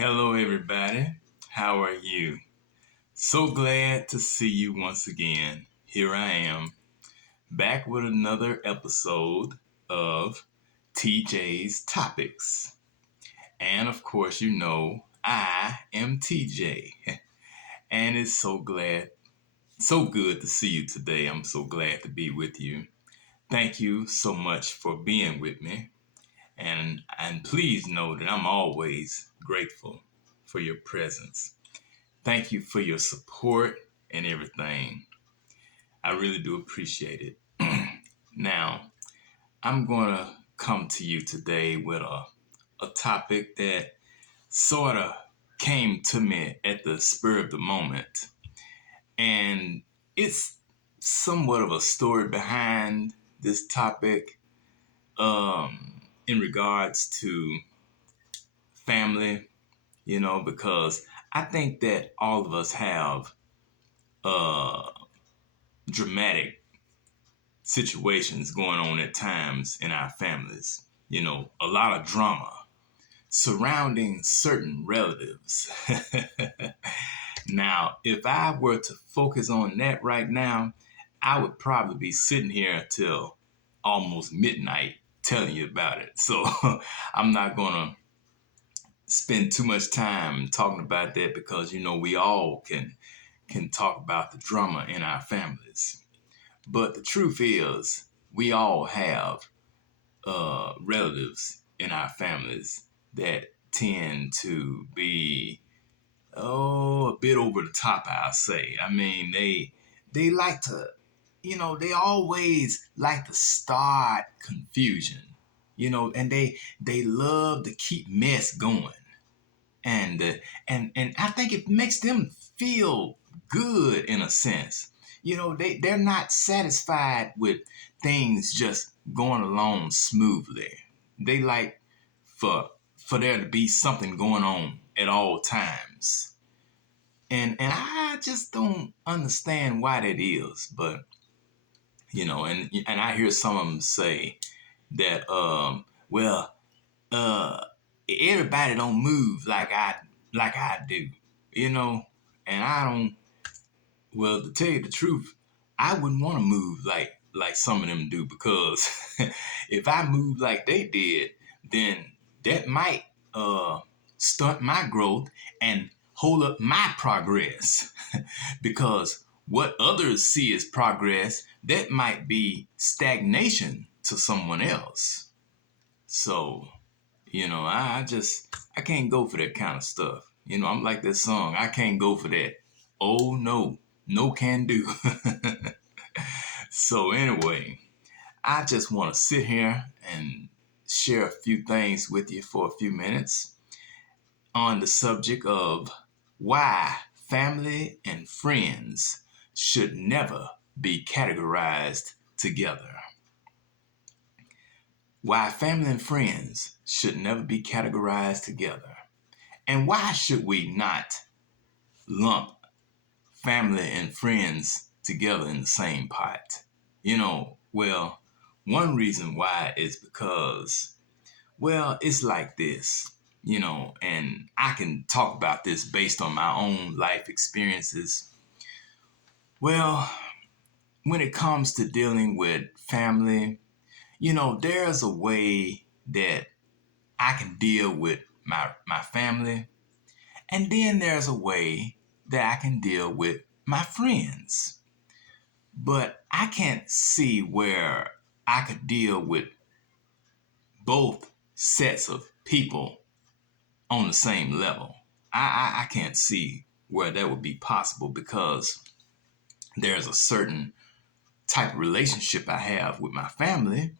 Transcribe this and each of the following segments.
Hello, everybody. How are you? So glad to see you once again. Here I am, back with another episode of TJ's Topics. And of course, I am TJ. And it's so good to see you today. I'm so glad to be with you. Thank you so much for being with me. And please know that I'm always grateful for your presence. Thank you for your support and everything. I really do appreciate it. Now, I'm going to come to you today with a topic that sort of came to me at the spur of the moment. And it's somewhat of a story behind this topic in regards to family, because I think that all of us have uh, dramatic situations going on at times in our families. A lot of drama surrounding certain relatives. Now, if I were to focus on that right now, I would probably be sitting here till almost midnight telling you about it. So I'm not going to spend too much time talking about that because we all can talk about the drama in our families. But the truth is, we all have relatives in our families that tend to be a bit over the top. I'll say. I mean, they like to, they always like to start confusion, and they love to keep mess going, and I think it makes them feel good in a sense. They're not satisfied with things just going along smoothly. They like for there to be something going on at all times. And I just don't understand why that is. But and I hear some of them say that well uh everybody don't move like I do, you know, and I don't. Well, to tell you the truth, I wouldn't want to move like some of them do because if I move like they did, then that might uh stunt my growth and hold up my progress because what others see as progress, that might be stagnation to someone else. So, I can't go for that kind of stuff. I'm like that song. I can't go for that. Oh no, no can do. So anyway, I just want to sit here and share a few things with you for a few minutes on the subject of why family and friends should never be categorized together. Why family and friends should never be categorized together. And why should we not lump family and friends together in the same pot? Well, one reason why is because, well, it's like this, and I can talk about this based on my own life experiences. Well, when it comes to dealing with family, there's a way that I can deal with my family, and then there's a way that I can deal with my friends. But I can't see where I could deal with both sets of people on the same level. I can't see where that would be possible because there's a certain type of relationship I have with my family,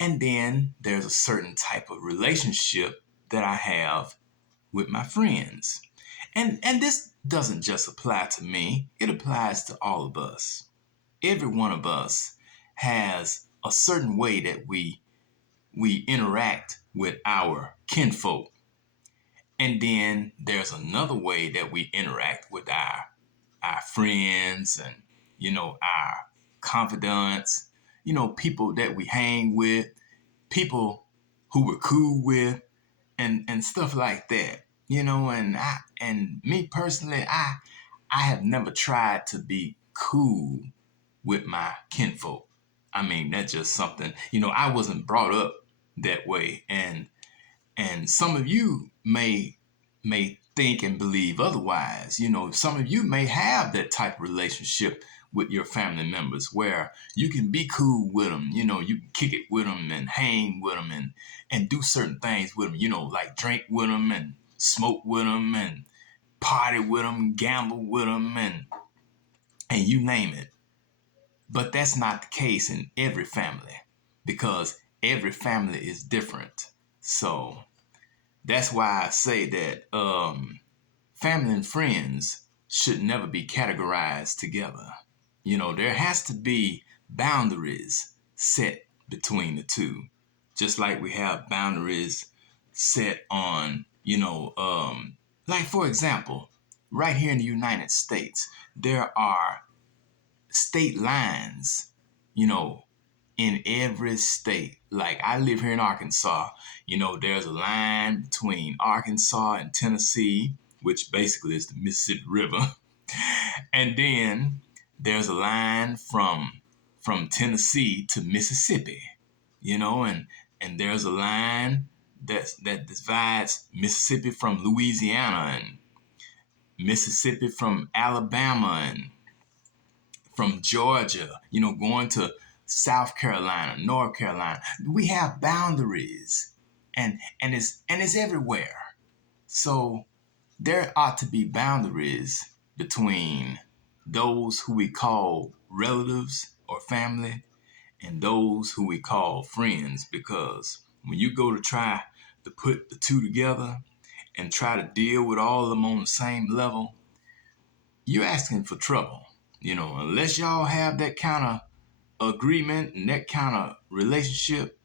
and then there's a certain type of relationship that I have with my friends. And this doesn't just apply to me, it applies to all of us. Every one of us has a certain way that we interact with our kinfolk. And then there's another way that we interact with our friends and our confidants, people that we hang with, people who we're cool with, and stuff like that. and me personally, I have never tried to be cool with my kinfolk. I mean, that's just something, I wasn't brought up that way. And some of you may think and believe otherwise. Some of you may have that type of relationship with your family members where you can be cool with them. You can kick it with them and hang with them and do certain things with them. Like drink with them and smoke with them and party with them, gamble with them, and you name it. But that's not the case in every family because every family is different. So that's why I say that family and friends should never be categorized together. There has to be boundaries set between the two, just like we have boundaries set on, like for example, right here in the United States, there are state lines, you know, in every state. Like I live here in Arkansas, there's a line between Arkansas and Tennessee, which basically is the Mississippi River. And then there's a line from Tennessee to Mississippi, and there's a line that divides Mississippi from Louisiana and Mississippi from Alabama and from Georgia, going to South Carolina, North Carolina. We have boundaries and it's everywhere. So there ought to be boundaries between those who we call relatives or family and those who we call friends, because when you go to try to put the two together and try to deal with all of them on the same level, you're asking for trouble. Unless y'all have that kind of agreement and that kind of relationship,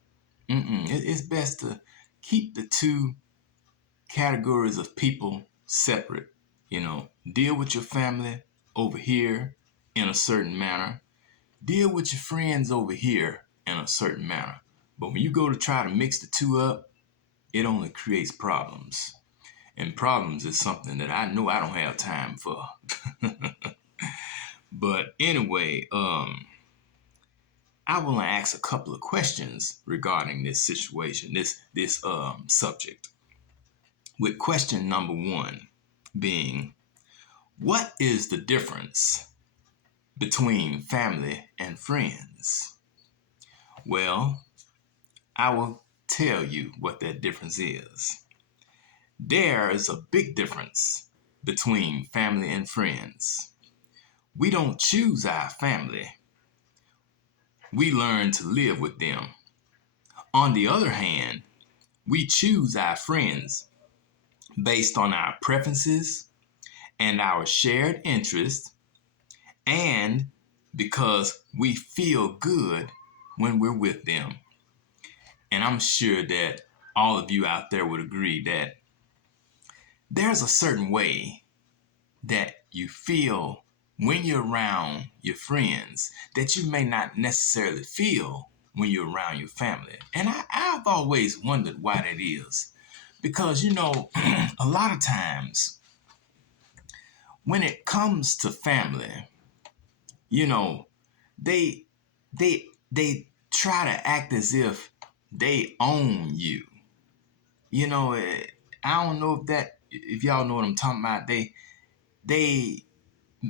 it's best to keep the two categories of people separate. Deal with your family over here in a certain manner. Deal with your friends over here in a certain manner. But when you go to try to mix the two up, it only creates problems. And problems is something that I know I don't have time for. But anyway, I want to ask a couple of questions regarding this situation, this subject. With question number one being, what is the difference between family and friends? Well, I will tell you what that difference is. There is a big difference between family and friends. We don't choose our family. We learn to live with them. On the other hand, we choose our friends based on our preferences and our shared interests, and because we feel good when we're with them. And I'm sure that all of you out there would agree that there's a certain way that you feel when you're around your friends that you may not necessarily feel when you're around your family. And I've always wondered why that is. Because, a lot of times when it comes to family, they they try to act as if they own you. I don't know if y'all know what I'm talking about. They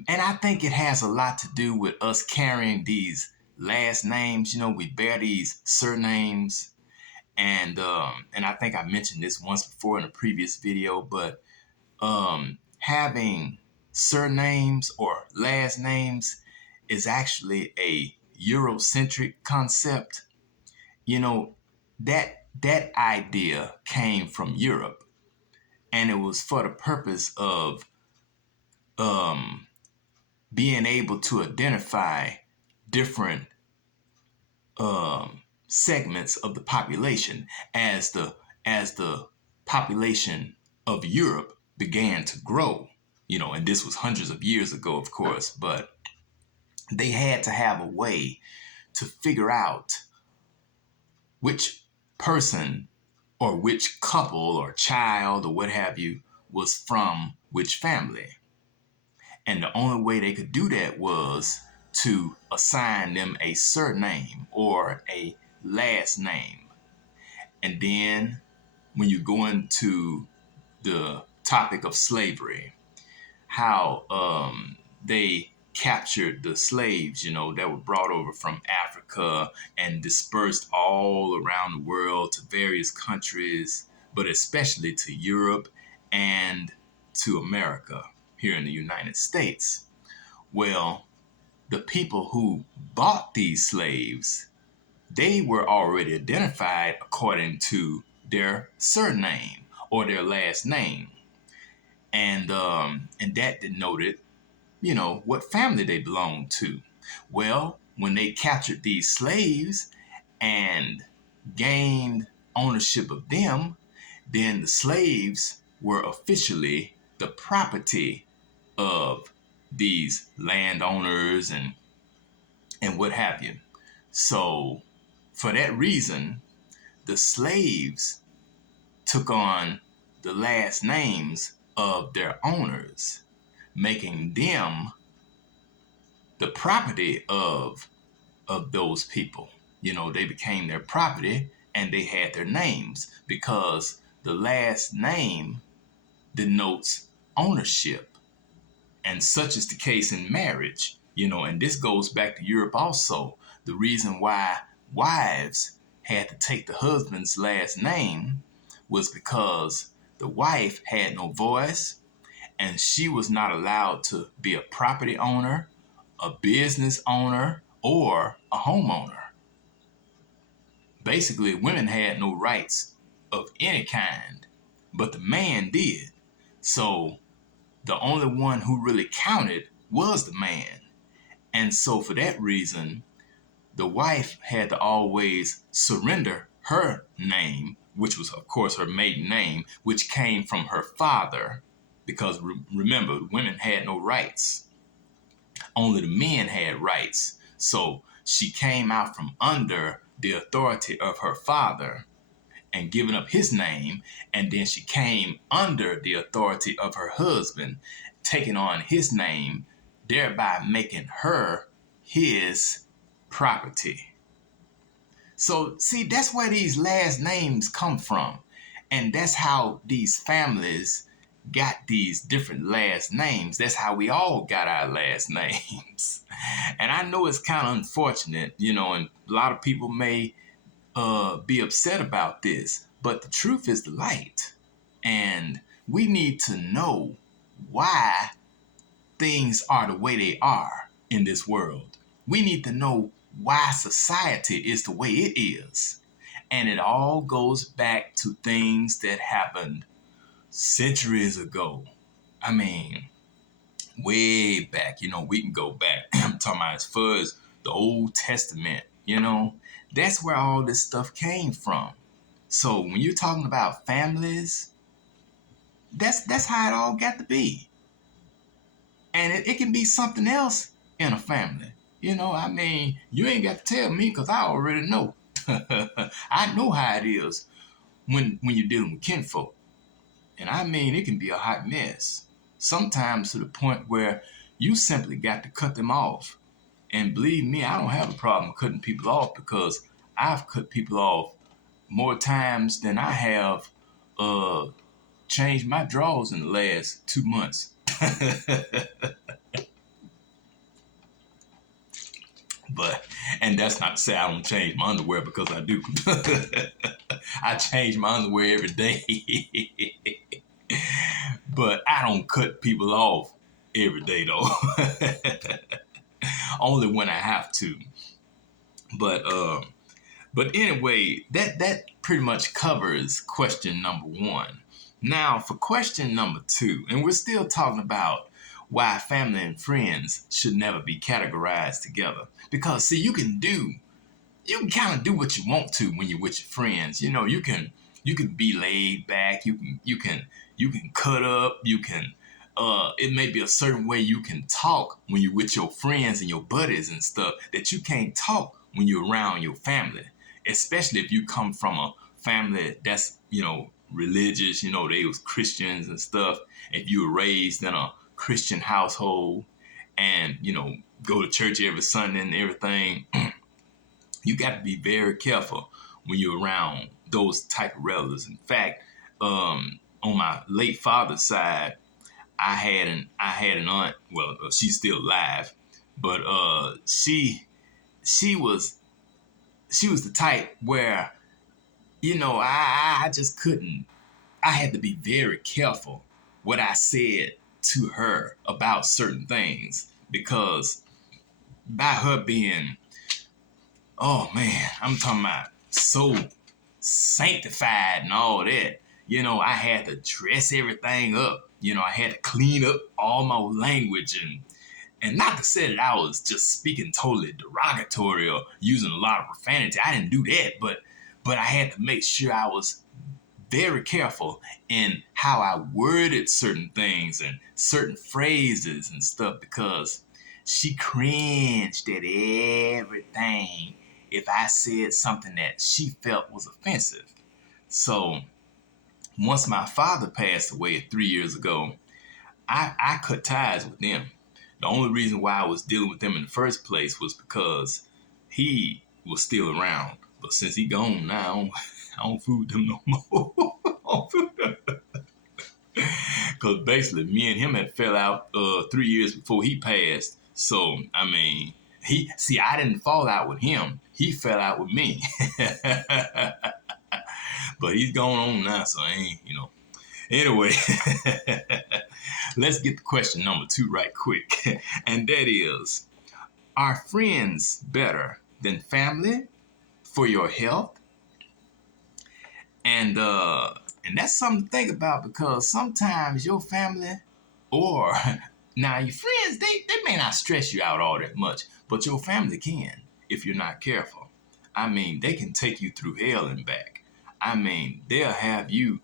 and I think it has a lot to do with us carrying these last names. We bear these surnames, and I think I mentioned this once before in a previous video, but having surnames or last names is actually a Eurocentric concept. That idea came from Europe, and it was for the purpose of um, being able to identify different segments of the population as the population of Europe began to grow. And this was hundreds of years ago, of course, but they had to have a way to figure out which person or which couple or child or what have you was from which family. And the only way they could do that was to assign them a surname or a last name. And then when you go into the topic of slavery, how they captured the slaves, that were brought over from Africa and dispersed all around the world to various countries, but especially to Europe and to America here in the United States. Well, the people who bought these slaves, they were already identified according to their surname or their last name. And that denoted, what family they belonged to. Well, when they captured these slaves and gained ownership of them, then the slaves were officially the property of these landowners and what have you. So, for that reason, the slaves took on the last names of their owners, making them the property of those people. They became their property and they had their names because the last name denotes ownership. And such is the case in marriage, and this goes back to Europe also. The reason why wives had to take the husband's last name was because the wife had no voice and she was not allowed to be a property owner, a business owner, or a homeowner. Basically, women had no rights of any kind, but the man did. So the only one who really counted was the man. And so for that reason, the wife had to always surrender her name, which was, of course, her maiden name, which came from her father. Because remember, women had no rights. Only the men had rights. So she came out from under the authority of her father and giving up his name. And then she came under the authority of her husband, taking on his name, thereby making her his property. So, see, that's where these last names come from. And that's how these families got these different last names. That's how we all got our last names. And I know it's kind of unfortunate, and a lot of people may be upset about this, but the truth is the light. And we need to know why things are the way they are in this world. We need to know why society is the way it is. And it all goes back to things that happened centuries ago. I mean, way back, we can go back. I'm talking about as far as the Old Testament, that's where all this stuff came from. So when you're talking about families, that's how it all got to be. And it can be something else in a family. You ain't got to tell me because I already know. I know how it is when you're dealing with kinfolk. And it can be a hot mess. Sometimes to the point where you simply got to cut them off. And believe me, I don't have a problem cutting people off because I've cut people off more times than I have changed my drawers in the last 2 months. And that's not to say I don't change my underwear because I do. I change my underwear every day. But I don't cut people off every day though. Only when I have to. But anyway, that pretty much covers question number 1. Now for question number 2, and we're still talking about why family and friends should never be categorized together. Because see, you can kind of do what you want to when you're with your friends. You can be laid back, you can cut up, it may be a certain way you can talk when you're with your friends and your buddies and stuff that you can't talk when you're around your family, especially if you come from a family that's, religious, they was Christians and stuff. If you were raised in a Christian household and, go to church every Sunday and everything, you got to be very careful when you're around those type of relatives. In fact, on my late father's side, I had an aunt. Well, she's still alive, but she was she was the type where I just couldn't. I had to be very careful what I said to her about certain things because by her being, oh man, I'm talking about so sanctified and all that. I had to dress everything up. I had to clean up all my language and not to say that I was just speaking totally derogatory or using a lot of profanity. I didn't do that, but I had to make sure I was very careful in how I worded certain things and certain phrases and stuff because she cringed at everything if I said something that she felt was offensive. So once my father passed away 3 years ago, I cut ties with them. The only reason why I was dealing with them in the first place was because he was still around. But since he gone now, I don't fool with them no more. Because basically, me and him had fell out 3 years before he passed. So, I didn't fall out with him. He fell out with me. But he's going on now, so I ain't. Anyway, let's get to question number 2 right quick. And that is, are friends better than family for your health? And that's something to think about because sometimes your family or now your friends, they may not stress you out all that much, but your family can if you're not careful. They can take you through hell and back. They'll have you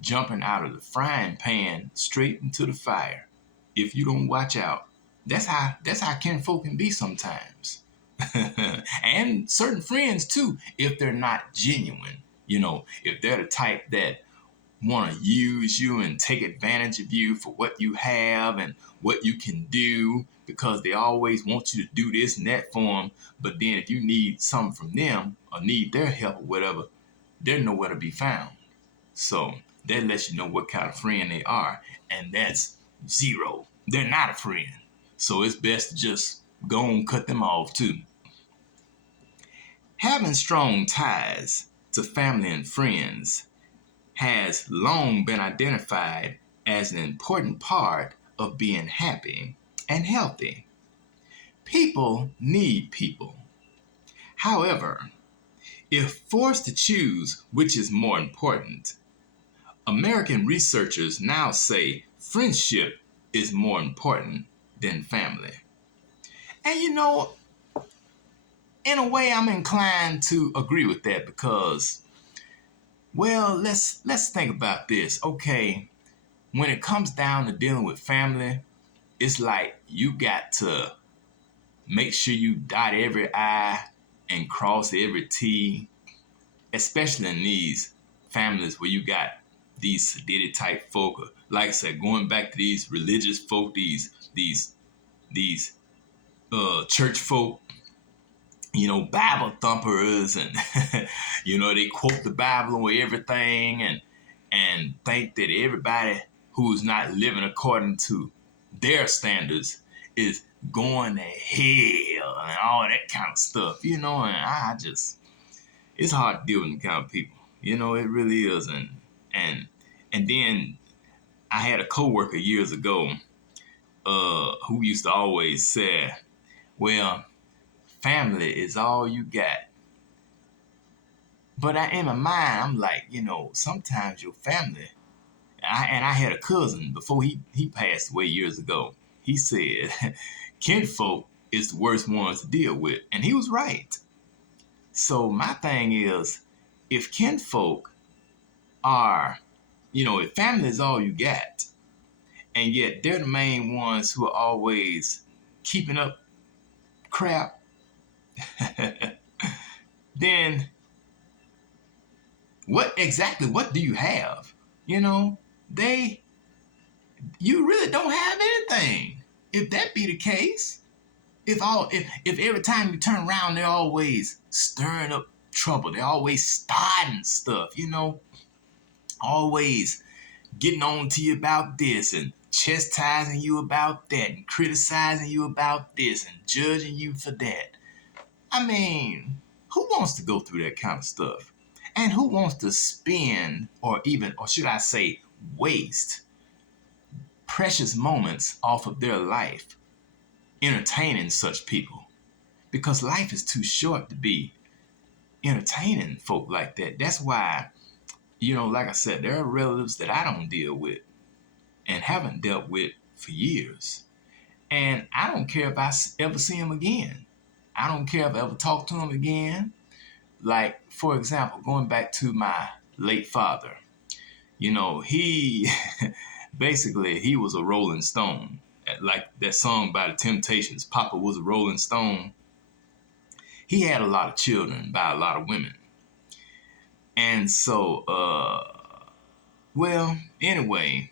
jumping out of the frying pan straight into the fire if you don't watch out. That's how kinfolk can be sometimes. And certain friends too, if they're not genuine. If they're the type that want to use you and take advantage of you for what you have and what you can do because they always want you to do this and that for them. But then if you need something from them or need their help or whatever, they're nowhere to be found. So that lets you know what kind of friend they are. And that's zero. They're not a friend. So it's best to just go and cut them off too. Having strong ties to family and friends has long been identified as an important part of being happy and healthy. People need people. However, if forced to choose which is more important, American researchers now say friendship is more important than family. And in a way, I'm inclined to agree with that because, well, let's think about this. Okay, when it comes down to dealing with family, it's like you got to make sure you dot every I and cross every T, especially in these families where you got these sedity type folk, or like I said, going back to these religious folk, these church folk, Bible thumpers, and they quote the Bible or everything, and think that everybody who's not living according to their standards is going to hell and all that kind of stuff, and it's hard to deal with them kind of people, it really is, and then I had a coworker years ago, who used to always say, well, family is all you got. But in my mind, I'm like, sometimes your family, and I had a cousin before he passed away years ago. He said, kinfolk is the worst ones to deal with. And he was right. So my thing is, if kinfolk are, if family is all you got, and yet they're the main ones who are always keeping up crap, then what do you have? You know, they you really don't have anything. If that be the case, if every time you turn around they're always stirring up trouble, they're always starting stuff, always getting on to you about this and chastising you about that and criticizing you about this and judging you for that. I mean, who wants to go through that kind of stuff? And who wants to spend or should I say, waste precious moments off of their life entertaining such people? Because life is too short to be entertaining folk like that. That's why, like I said, there are relatives that I don't deal with and haven't dealt with for years. And I don't care if I ever see them again. I don't care if I ever talk to them again. Like, for example, going back to my late father, he basically he was a Rolling Stone. Like that song by the Temptations, Papa was a Rolling Stone. He had a lot of children by a lot of women. And so, anyway,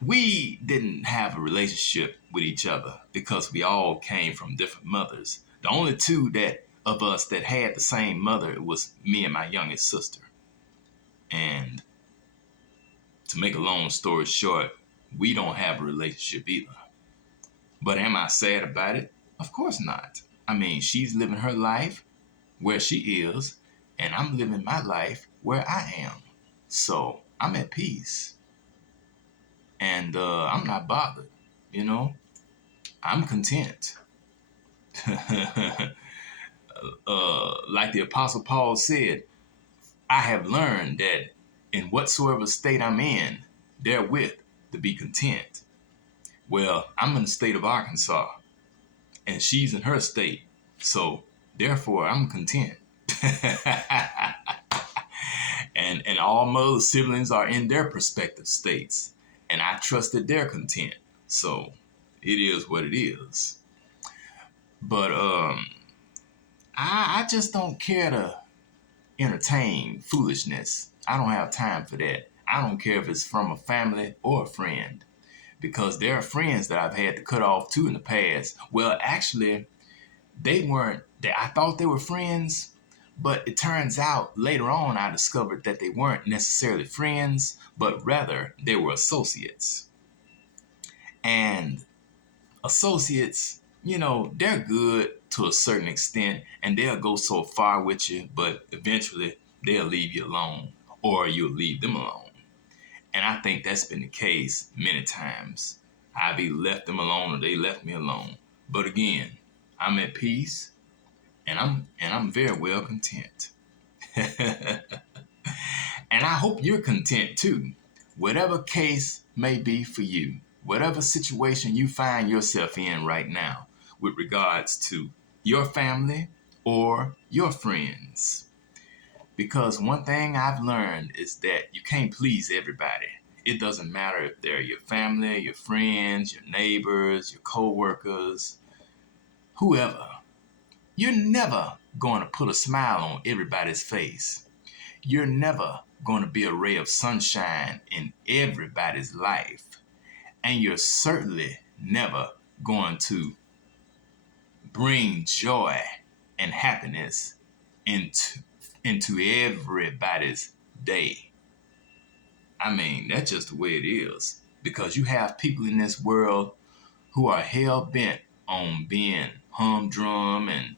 we didn't have a relationship with each other because we all came from different mothers. The only two that of us that had the same mother was me and my youngest sister. And to make a long story short, we don't have a relationship either. But am I sad about it? Of course not. I mean, she's living her life where she is, and I'm living my life where I am. So I'm at peace. And I'm not bothered, I'm content. Like the Apostle Paul said, I have learned that in whatsoever state I'm in, therewith to be content. Well, I'm in the state of Arkansas, and she's in her state. So therefore, I'm content. and all my other siblings are in their respective states, and I trust that they're content. So it is what it is. But I just don't care to entertain foolishness. I don't have time for that. I don't care if it's from a family or a friend, because there are friends that I've had to cut off too in the past. Well, actually, they weren't. I thought they were friends, but it turns out later on I discovered that they weren't necessarily friends, but rather they were associates. And associates, they're good to a certain extent and they'll go so far with you, but eventually they'll leave you alone or you'll leave them alone. And I think that's been the case many times. I've either left them alone or they left me alone. But again, I'm at peace and I'm very well content. And I hope you're content too, whatever case may be for you, whatever situation you find yourself in right now with regards to your family or your friends. Because one thing I've learned is that you can't please everybody. It doesn't matter if they're your family, your friends, your neighbors, your co-workers, whoever. You're never going to put a smile on everybody's face. You're never going to be a ray of sunshine in everybody's life. And you're certainly never going to bring joy and happiness into everybody's day. I mean, that's just the way it is. Because you have people in this world who are hell bent on being humdrum and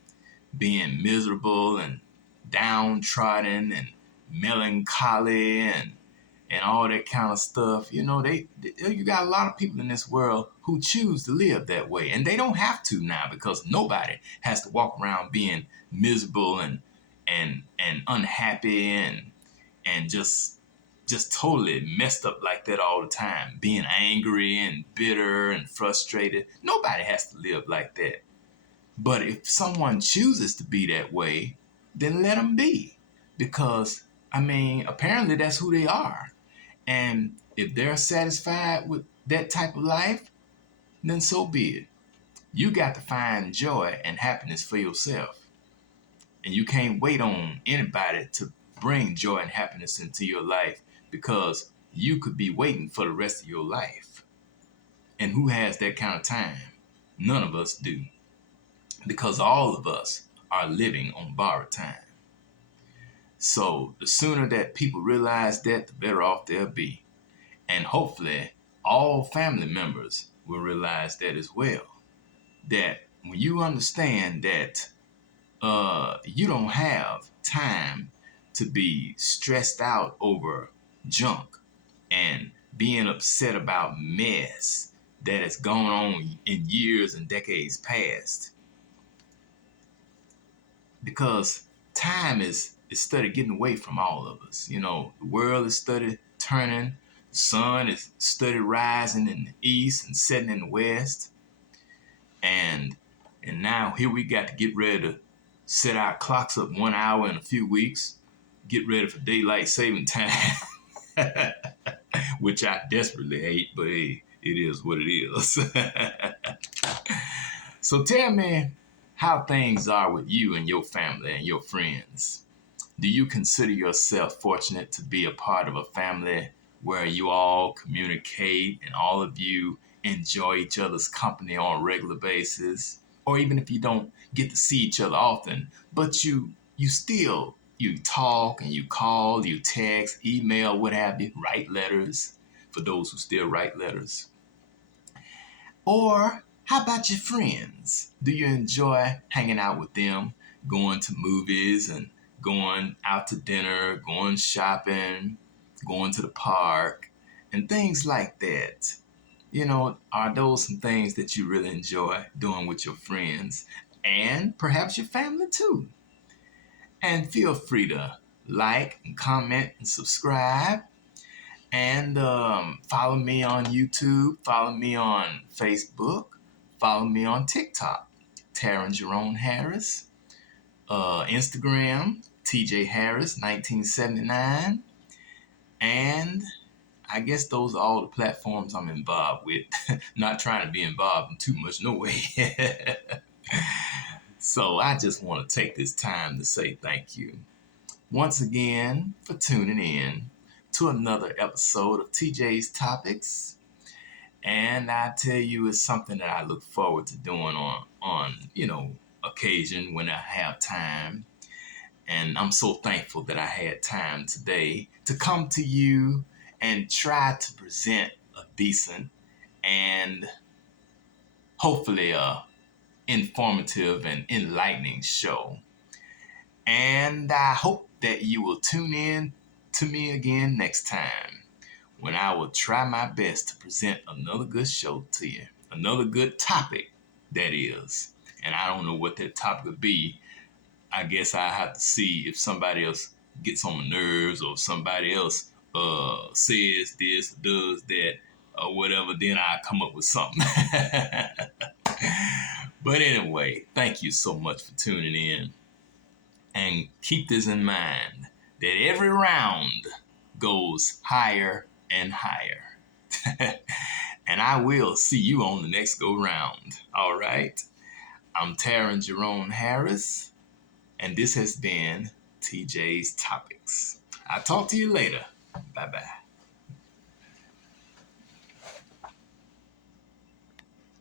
being miserable and downtrodden and melancholy and all that kind of stuff. You got a lot of people in this world who choose to live that way, and they don't have to now because nobody has to walk around being miserable and unhappy and just totally messed up like that all the time, being angry and bitter and frustrated. Nobody has to live like that. But if someone chooses to be that way, then let them be. Because, apparently that's who they are. And if they're satisfied with that type of life, then so be it. You got to find joy and happiness for yourself. And you can't wait on anybody to bring joy and happiness into your life, because you could be waiting for the rest of your life. And who has that kind of time? None of us do, because all of us are living on borrowed time. So the sooner that people realize that, the better off they'll be. And hopefully all family members will realize that as well. That when you understand that you don't have time to be stressed out over junk and being upset about mess that has gone on in years and decades past. Because time is study getting away from all of us. You know, the world is study turning, the sun is study rising in the east and setting in the west. And now here we got to get ready to set our clocks up 1 hour in a few weeks, get ready for daylight saving time, which I desperately hate, but hey, it is what it is. So tell me how things are with you and your family and your friends. Do you consider yourself fortunate to be a part of a family where you all communicate and all of you enjoy each other's company on a regular basis? Or even if you don't get to see each other often, but you still you talk and you call, you text, email, what have you, write letters for those who still write letters. Or how about your friends? Do you enjoy hanging out with them, going to movies and going out to dinner, going shopping, going to the park, and things like that? You know, are those some things that you really enjoy doing with your friends and perhaps your family too? And feel free to like and comment and subscribe. And follow me on YouTube, follow me on Facebook, follow me on TikTok, Taryn Jerome Harris, Instagram, TJ Harris 1979. And I guess those are all the platforms I'm involved with. Not trying to be involved in too much, no way. So I just want to take this time to say thank you once again for tuning in to another episode of TJ's Topics. And I tell you, it's something that I look forward to doing on occasion when I have time. And I'm so thankful that I had time today to come to you and try to present a decent and hopefully a informative and enlightening show. And I hope that you will tune in to me again next time when I will try my best to present another good show to you, another good topic, that is. And I don't know what that topic would be. I guess I have to see if somebody else gets on my nerves or somebody else says this, does that, or whatever. Then I come up with something. But anyway, thank you so much for tuning in. And keep this in mind, that every round goes higher and higher. And I will see you on the next go round. All right. I'm Taryn Jerome Harris, and this has been TJ's Topics. I'll talk to you later. Bye-bye.